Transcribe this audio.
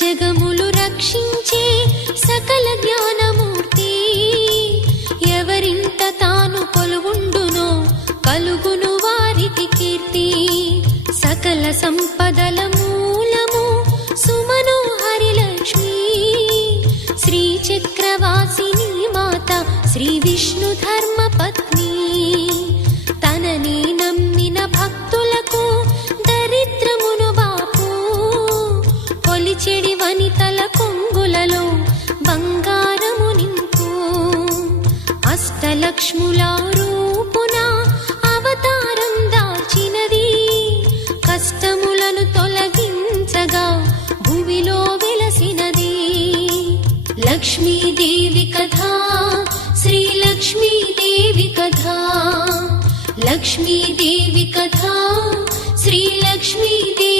జగములు రక్షించే సకల జ్ఞానమూర్తి. ఎవరింట తాను కొలువుండునో కలుగును వారికి కీర్తి. సకల సంపదల మూలము సుమనోహరి లక్ష్మి. శ్రీ చక్రవాసిని మాత శ్రీ విష్ణు ధర్మ పత్ని. తనని నమ్మిన భక్తులకు దరిద్రమును బాపు. కొలిచెడి వనితల కొంగులలో బంగారము నింపు. అష్టలక్ష్ముల రూపున అవతారం దాల్చినది. కష్టములను తొలగించగా భూమిలో వెలసినది. లక్ష్మీదేవి కథ శ్రీ లక్ష్మీదేవి కథ. లక్ష్మీదేవి కథ శ్రీ లక్ష్మీదేవి